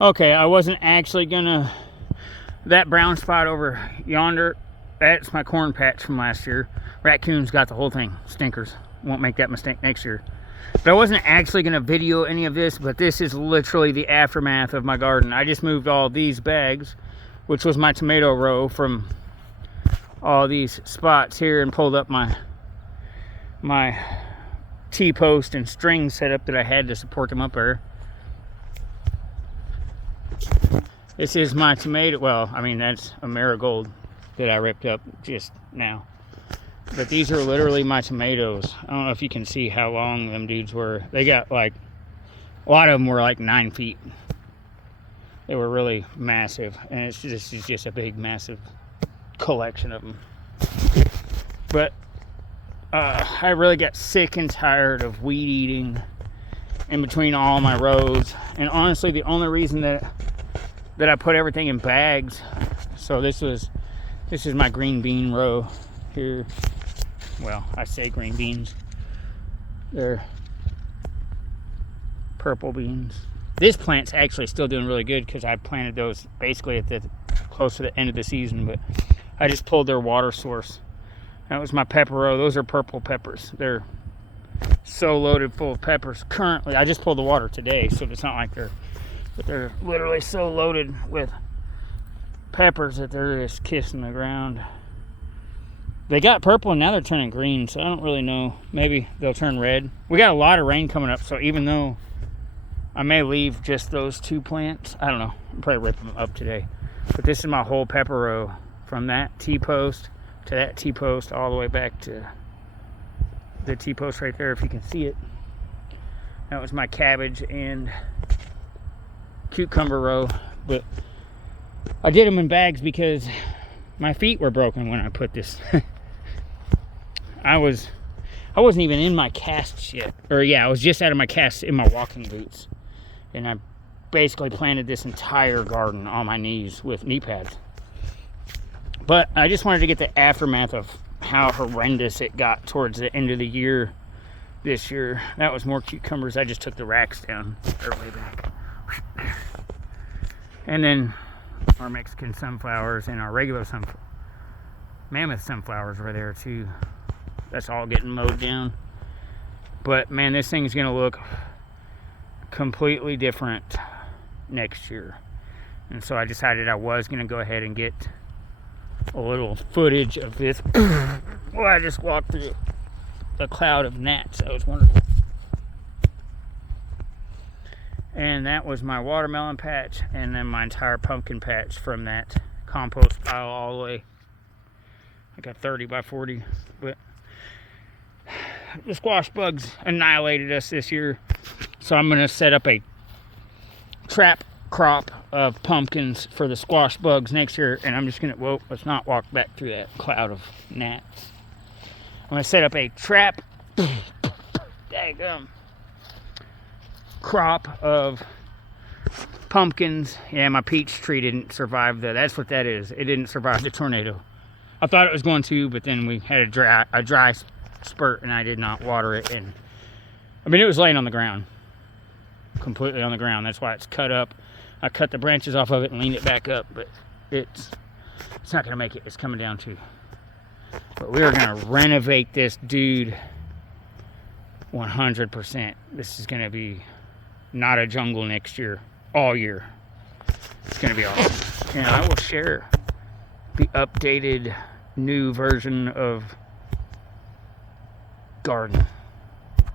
Okay, I wasn't actually gonna... That brown spot over yonder, that's my corn patch from last year. Raccoons got the whole thing. Stinkers. Won't make that mistake next year. But I wasn't actually gonna video any of this, but this is literally the aftermath of my garden. I just moved all these bags, which was my tomato row, from all these spots here and pulled up my T-post and string setup that I had to support them up there. This is my tomato, well, I mean, that's a marigold that I ripped up just now. But these are literally my tomatoes. I don't know if you can see how long them dudes were. They got like, a lot of them were like 9 feet. They were really massive, and this is just a big, massive collection of them. But I really got sick and tired of weed eating in between all my rows. And honestly, the only reason that I put everything in bags, so this is my green bean row here. Well, I say green beans, they're purple beans. This plant's actually still doing really good because I planted those basically at the close to the end of the season, but I just pulled their water source. That was my pepper row. Those are purple peppers. They're so loaded full of peppers currently. I just pulled the water today, so it's not like they're literally so loaded with peppers that they're just kissing the ground. They got purple and now they're turning green, so I don't really know. Maybe they'll turn red. We got a lot of rain coming up, so even though I may leave just those 2 plants, I don't know. I'll probably rip them up today. But this is my whole pepper row, from that T-post to that T-post all the way back to the T-post right there, if you can see it. That was my cabbage and cucumber row. But I did them in bags because my feet were broken when I put this. I wasn't even in my casts yet. Or yeah, I was just out of my casts in my walking boots. And I basically planted this entire garden on my knees with knee pads. But I just wanted to get the aftermath of how horrendous it got towards the end of the year this year. That was more cucumbers. I just took the racks down. They're way back. And then our Mexican sunflowers and our regular mammoth sunflowers were there too. That's all getting mowed down. But man, this thing's gonna look completely different next year. And so I decided I was gonna go ahead and get a little footage of this. Well, I just walked through a cloud of gnats. That was wonderful. And that was my watermelon patch, and then my entire pumpkin patch from that compost pile all the way. I got 30 by 40, but the squash bugs annihilated us this year. So I'm gonna set up a trap crop of pumpkins for the squash bugs next year, and I'm just gonna, whoa, let's not walk back through that cloud of gnats. I'm gonna set up a trap daggum crop of pumpkins. Yeah, my peach tree didn't survive that's what that is. It didn't survive the tornado. I thought it was going to, but then we had a dry spurt and I did not water it. And I mean, it was laying on the ground, completely on the ground. That's why it's cut up. I cut the branches off of it and leaned it back up, but it's not gonna make it. It's coming down too. But we are gonna renovate this dude 100%. This is gonna be not a jungle next year, all year. It's gonna be awesome. And I will share the updated new version of garden.